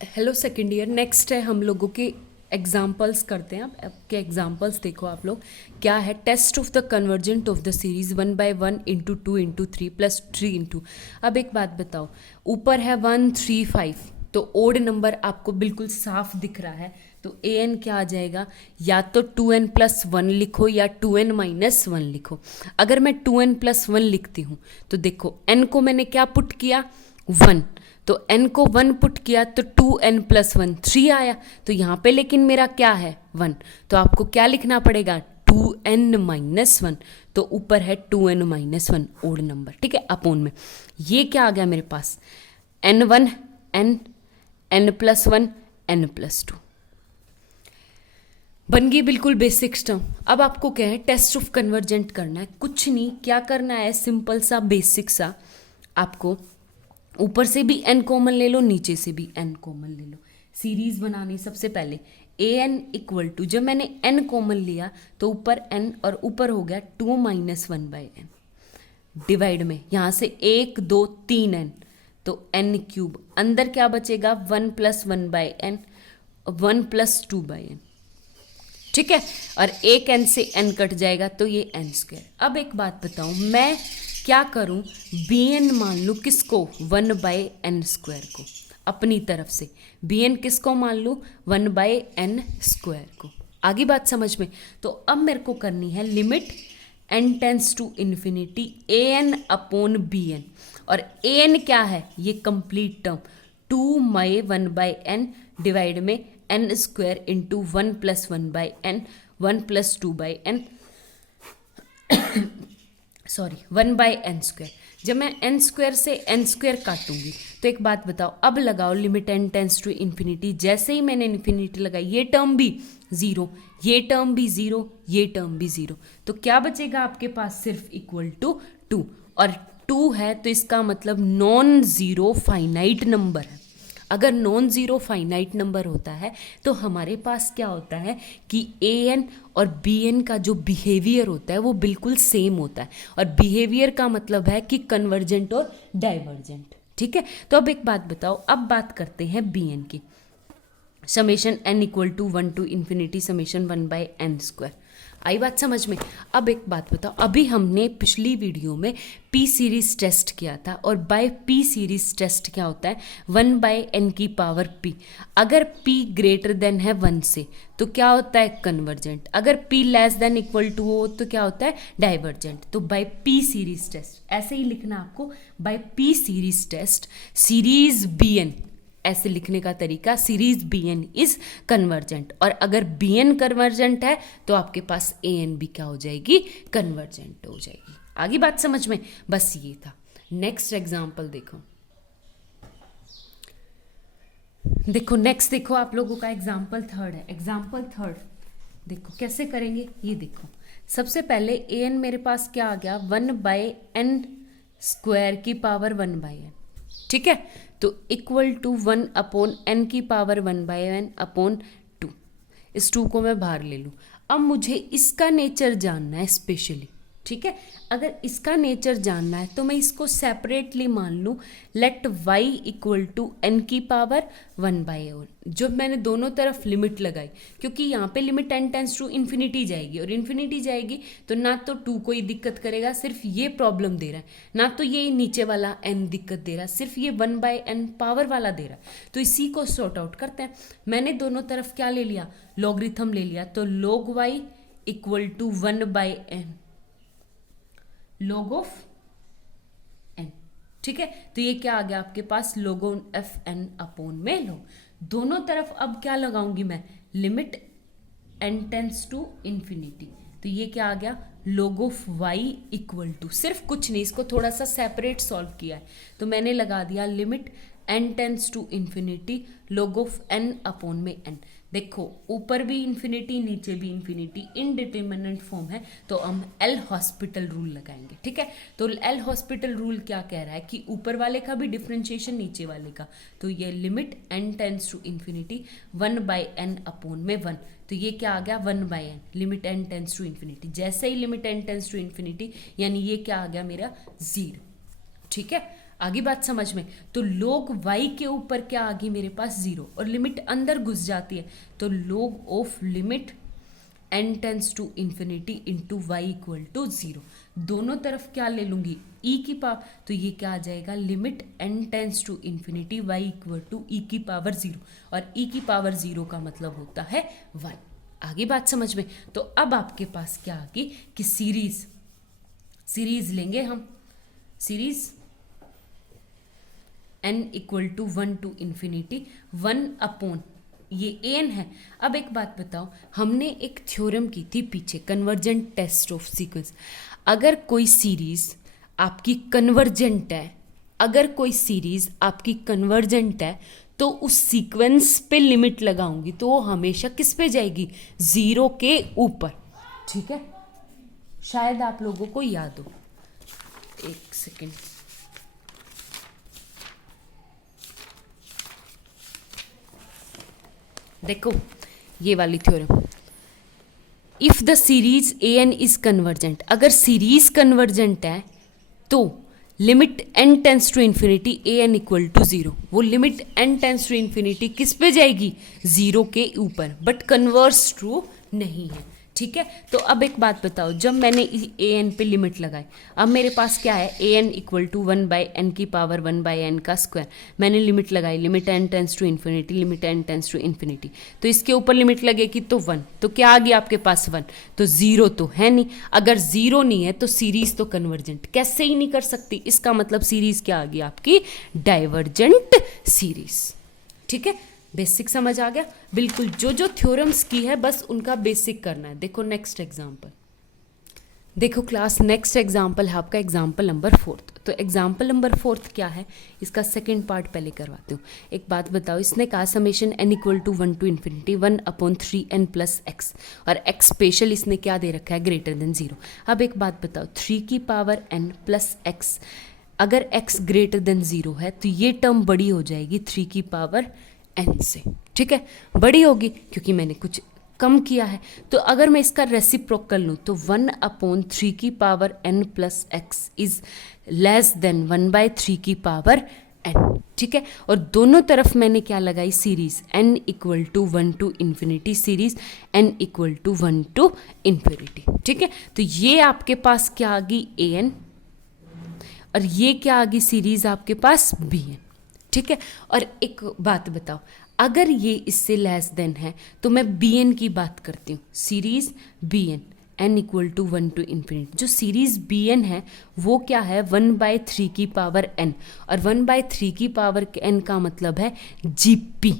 Hello second year. Next है हम लोगों के एग्जाम्पल्स करते हैं। अब आपके एग्जाम्पल्स देखो आप लोग क्या है। Test of the convergent of the series 1/1 × 2 × 3 + 3 × अब एक बात बताओ, ऊपर है 1 3 5 तो ओड नंबर आपको बिल्कुल साफ दिख रहा है, तो ए एन क्या आ जाएगा, या तो 2n+1 लिखो या 2n-1 लिखो। अगर मैं 2n+1 लिखती हूँ तो देखो n को मैंने क्या पुट किया 1, तो n को 1 पुट किया तो 2n+1 3 आया। तो यहाँ पे लेकिन मेरा क्या है 1, तो आपको क्या लिखना पड़ेगा 2n-1, तो ऊपर है 2n-1 ओड नंबर, ठीक है, अपोन में। ये क्या आ गया मेरे पास n1 n n+1 n+2 बन गई बिल्कुल बेसिक टर्म। अब आपको क्या है टेस्ट ऑफ कन्वर्जेंट करना है, कुछ नहीं, क्या करना है सिंपल सा बेसिक सा, आपको ऊपर से भी n कॉमन ले लो, नीचे से भी n कॉमन ले लो। सीरीज बनानी सबसे पहले ए एन इक्वल टू, जब मैंने n कॉमन लिया तो ऊपर n और ऊपर हो गया 2-1/n डिवाइड में यहाँ से 1 2 3n तो n3, अंदर क्या बचेगा 1+1/n 1+2/n, ठीक है, और एक n से n कट जाएगा तो ये n²। अब एक बात बताऊं, मैं क्या करूं, bn मान लूं किसको 1/n² को, अपनी तरफ से bn किसको मान लूं 1/n² को। आगे बात समझ में। तो अब मेरे को करनी है limit n tends to infinity an/bn, और an क्या है, ये कंप्लीट टर्म 2/1/n डिवाइड में n² × 1+1/n 1+2/n sorry 1/n²। जब मैं n² से n² काटूंगी तो एक बात बताओ, अब लगाओ limit n tends to infinity. जैसे ही मैंने इन्फिनिटी लगाई ये टर्म भी 0, ये टर्म भी 0, ये टर्म भी 0, तो क्या बचेगा आपके पास सिर्फ इक्वल टू 2, और 2 है तो इसका मतलब नॉन ज़ीरो फाइनाइट नंबर है। अगर नॉन ज़ीरो फाइनाइट नंबर होता है तो हमारे पास क्या होता है कि ए एन और बी एन का जो बिहेवियर होता है वो बिल्कुल सेम होता है, और बिहेवियर का मतलब है कि कन्वर्जेंट और डाइवर्जेंट, ठीक है। तो अब एक बात बताओ, अब बात करते हैं बी एन की। Summation n = 1 to ∞ summation 1/n²। आई बात समझ में। अब एक बात बताओ, अभी हमने पिछली वीडियो में पी सीरीज टेस्ट किया था, और बाय पी सीरीज टेस्ट क्या होता है 1/n⁻p। अगर p ग्रेटर देन है 1 से तो क्या होता है कन्वर्जेंट, अगर p less than equal to हो तो क्या होता है डाइवर्जेंट। तो बाय पी सीरीज टेस्ट ऐसे ही लिखना आपको, by P series test series bn, ऐसे लिखने का तरीका सीरीज bn इज कन्वर्जेंट, और अगर bn कन्वर्जेंट है तो आपके पास an भी क्या हो जाएगी कन्वर्जेंट हो जाएगी। आगे बात समझ में, बस ये था। नेक्स्ट एग्जांपल देखो, देखो नेक्स्ट देखो आप लोगों का एग्जांपल थर्ड है। एग्जांपल थर्ड देखो कैसे करेंगे, ये देखो सबसे पहले an मेरे पास क्या आ गया 1/n²⁻1/n, ठीक है, तो इक्वल टू 1/n⁻1/n/2। इस 2 को मैं बाहर ले लूँ। अब मुझे इसका नेचर जानना है स्पेशली, ठीक है। अगर इसका नेचर जानना है तो मैं इसको सेपरेटली मान लूँ, लेट y = n⁻1/n। जो मैंने दोनों तरफ लिमिट लगाई, क्योंकि यहाँ पे limit n tends to infinity जाएगी, और इन्फिनिटी जाएगी तो ना तो 2 कोई दिक्कत करेगा, सिर्फ ये प्रॉब्लम दे रहा है, ना तो ये नीचे वाला n दिक्कत दे रहा है, सिर्फ ये 1/n पावर वाला दे रहा है। तो इसी को सॉर्ट आउट करते हैं। मैंने दोनों तरफ क्या ले लिया, लॉगरिथम ले लिया, तो log y = 1/n log of n, ठीक है। तो ये क्या आ गया आपके पास log ऑफ n अपॉन में log। दोनों तरफ अब क्या लगाऊंगी मैं, limit n tends to infinity, तो ये क्या आ गया log ऑफ y = सिर्फ कुछ नहीं, इसको थोड़ा सा सेपरेट सॉल्व किया है, तो मैंने लगा दिया limit n tends to infinity log of n upon में n। देखो ऊपर भी इन्फिनिटी नीचे भी इन्फिनिटी, इनडिटरमिनेंट फॉर्म है, तो हम एल हॉस्पिटल रूल लगाएंगे, ठीक है। तो एल हॉस्पिटल रूल क्या कह रहा है कि ऊपर वाले का भी डिफरेंशिएशन नीचे वाले का, तो ये limit n tends to infinity 1/n upon में 1, तो ये क्या आ गया 1/n limit n tends to infinity. जैसे ही limit n tends to infinity यानी ये क्या आ गया मेरा 0, ठीक है। आगे बात समझ में। तो log y के ऊपर क्या आ गई मेरे पास 0, और लिमिट अंदर घुस जाती है, तो log of limit n tends to infinity into y equal to 0। दोनों तरफ क्या ले लूंगी, e की पावर, तो ये क्या आ जाएगा, limit n tends to infinity y equal to e की पावर 0, और e की पावर 0 का मतलब होता है 1। आगे बात समझ में। तो अब आपके पास क्या आ गई कि सीरीज लेंगे हम, series n equal to 1 to infinity 1 upon ये an है। अब एक बात बताओ, हमने एक थ्योरम की थी पीछे, कन्वर्जेंट टेस्ट ऑफ सीक्वेंस। अगर कोई सीरीज आपकी कन्वर्जेंट है, अगर कोई सीरीज आपकी कन्वर्जेंट है, तो उस सीक्वेंस पे लिमिट लगाऊंगी तो वो हमेशा किस पे जाएगी, 0 के ऊपर। ठीक है, शायद आप लोगों को याद हो। एक सेकेंड, देखो ये वाली theorem, if the series an is convergent, अगर सीरीज कन्वर्जेंट है तो limit n tends to infinity an equal to 0, वो limit n tends to infinity किस पे जाएगी, 0 के ऊपर, बट कन्वर्स ट्रू नहीं है। ठीक है, तो अब एक बात बताओ, जब मैंने an पे लिमिट लगाई, अब मेरे पास क्या है, an equal to 1 by n की पावर 1 बाई एन का स्क्वायर, मैंने लिमिट लगाई, limit n tends to infinity, limit n tends to infinity, तो इसके ऊपर लिमिट लगेगी तो 1, तो क्या आ गया आपके पास 1, तो 0 तो है नहीं। अगर 0 नहीं है तो सीरीज तो कन्वर्जेंट कैसे ही नहीं कर सकती, इसका मतलब सीरीज क्या आ गई आपकी, डाइवर्जेंट सीरीज। ठीक है, बेसिक समझ आ गया बिल्कुल, जो जो थ्योरम्स की है बस उनका बेसिक करना है। देखो नेक्स्ट एग्जांपल, देखो क्लास, नेक्स्ट एग्जांपल है आपका एग्जांपल नंबर 4। तो एग्जांपल नंबर 4 क्या है, इसका सेकंड पार्ट पहले करवाती हूँ। एक बात बताओ, इसने कहा summation n equal to 1 to infinity 1 upon 3n plus x, और x स्पेशल इसने क्या दे रखा है, ग्रेटर देन 0। अब एक बात बताओ, 3 की पावर n प्लस x, अगर x ग्रेटर देन 0 है तो ये टर्म बड़ी हो जाएगी 3 की पावर n से। ठीक है, बड़ी होगी क्योंकि मैंने कुछ कम किया है। तो अगर मैं इसका रेसिप्रोकल लूँ तो 1 अपॉन 3 की power n plus x is less than 1 by 3 की पावर n। ठीक है, और दोनों तरफ मैंने क्या लगाई, series n equal to 1 to infinity, series n equal to 1 to infinity. ठीक है, तो ये आपके पास क्या आ गई an, और ये क्या आ गई सीरीज आपके पास bn। ठीक है, और एक बात बताओ, अगर ये इससे लेस देन है तो मैं bn की बात करती हूँ, series bn n equal to 1 to infinity. जो सीरीज bn है वो क्या है, 1 बाई 3 की पावर n, और 1 बाई 3 की पावर n का मतलब है gp।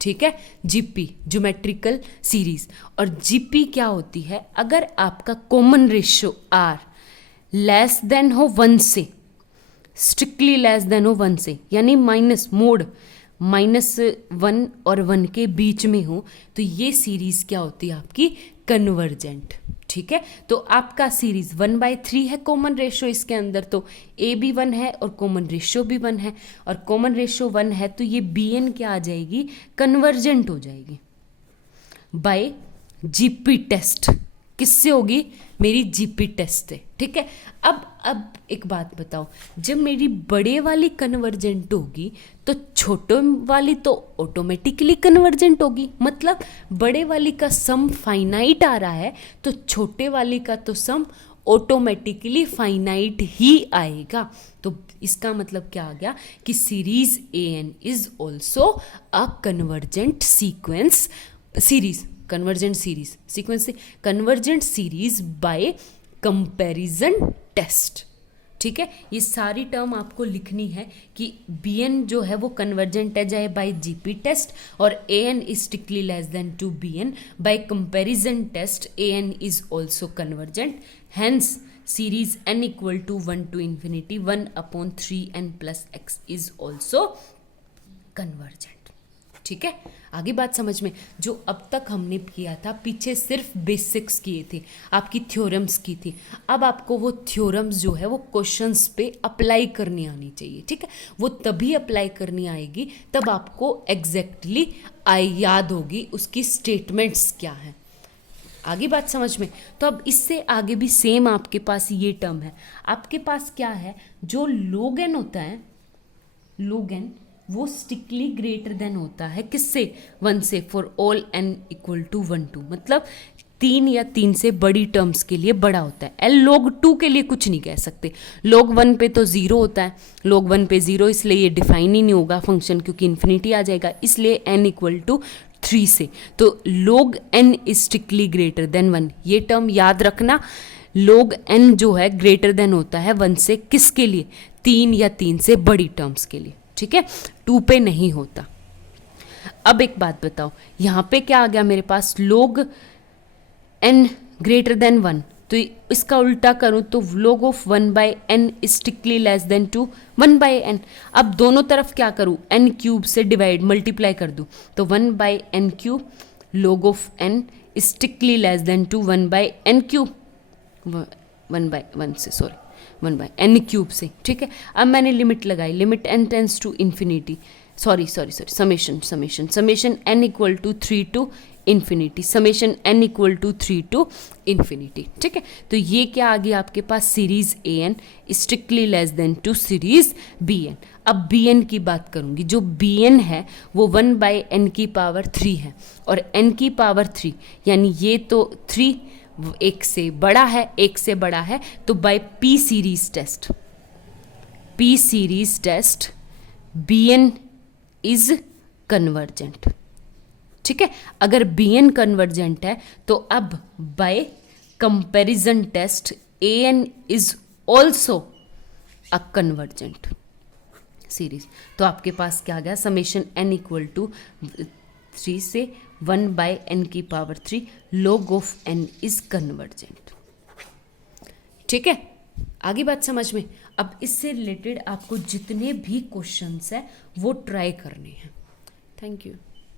ठीक है, gp ज्योमेट्रिकल सीरीज, और gp क्या होती है, अगर आपका common ratio r less than हो 1 से, स्ट्रिक्टली लेस देन हो 1 से, यानी माइनस मोड -1 और 1 के बीच में हो, तो ये सीरीज क्या होती है आपकी, कन्वर्जेंट। ठीक है, तो आपका सीरीज 1/3 है कॉमन रेशियो इसके अंदर, तो ए भी 1 है और कॉमन रेशियो भी 1 है, और कॉमन रेशियो 1 है तो ये bn क्या आ जाएगी, कन्वर्जेंट हो जाएगी बाय जीपी टेस्ट। किससे होगी, मेरी जीपी टेस्ट है। ठीक है, अब एक बात बताओ, जब मेरी बड़े वाली कन्वर्जेंट होगी तो छोटे वाली तो ऑटोमेटिकली कन्वर्जेंट होगी, मतलब बड़े वाली का सम फाइनाइट आ रहा है तो छोटे वाली का तो सम ऑटोमेटिकली फाइनाइट ही आएगा। तो इसका मतलब क्या आ गया कि series an is also a convergent sequence series, convergent series sequence से convergent series by comparison test. ठीक है, ये सारी टर्म आपको लिखनी है कि bn जो है वो कन्वर्जेंट है जाए बाय जीपी टेस्ट, और an is strictly less than to bn by comparison test an is also convergent, hence series n equal to 1 to infinity 1 upon 3n plus x is also convergent. ठीक है, आगे बात समझ में। जो अब तक हमने किया था, पीछे सिर्फ बेसिक्स किए थे, आपकी थ्योरम्स की थी, अब आपको वो थ्योरम्स जो है वो क्वेश्चंस पे अप्लाई करनी आनी चाहिए। ठीक है, वो तभी अप्लाई करनी आएगी तब आपको एग्जैक्टली याद होगी उसकी स्टेटमेंट्स क्या है। आगे बात समझ में। तो अब इससे आगे भी सेम आपके पास ये टर्म है। आपके पास क्या है, जो log n होता है, log n वो स्ट्रिक्टली ग्रेटर देन होता है किससे, 1 से, for all n equal to 1 2, मतलब 3 या 3 से बड़ी टर्म्स के लिए बड़ा होता है। l log 2 के लिए कुछ नहीं कह सकते, log 1 पे तो 0 होता है, log 1 पे 0, इसलिए ये डिफाइन ही नहीं होगा फंक्शन, क्योंकि इन्फिनिटी आ जाएगा, इसलिए n इक्वल टू 3 से। तो log n is strictly greater than 1, ये टर्म याद रखना। log n जो है ग्रेटर देन होता है 1 से, किसके लिए, 3 या 3 से बड़ी टर्म्स के लिए, ठीक है, 2 पे नहीं होता। अब एक बात बताओ, यहाँ पे क्या आ गया मेरे पास, log n ग्रेटर देन 1, तो इसका उल्टा करूँ तो log of 1 by n is strictly less than to 1 by n। अब दोनों तरफ क्या करूँ, n क्यूब से डिवाइड मल्टीप्लाई कर दूँ, तो 1 by n cube log of n is strictly less than to 1 by n cube, 1 by 1 से, सॉरी 1 बाई n क्यूब से, ठीक है। अब मैंने लिमिट लगाई, limit n tends to infinity, sorry summation n equal to 3 to infinity, summation n equal to 3 to infinity, ठीक है। तो ये क्या आ गया आपके पास, series an strictly less than to series bn। अब bn की बात करूंगी, जो bn है वो 1 बाई n की पावर 3 है, और n की पावर 3 यानी ये तो 3 एक से बड़ा है, एक से बड़ा है, तो by p series test bn is convergent, ठीक है। अगर bn कन्वर्जेंट है तो अब by comparison test an is also a convergent series. तो आपके पास क्या आ गया, समेशन n इक्वल टू 3 से 1 बाय n की power 3 log of n is convergent, ठीक है। आगे बात समझ में। अब इससे रिलेटेड आपको जितने भी क्वेश्चंस है वो ट्राई करने हैं। Thank you.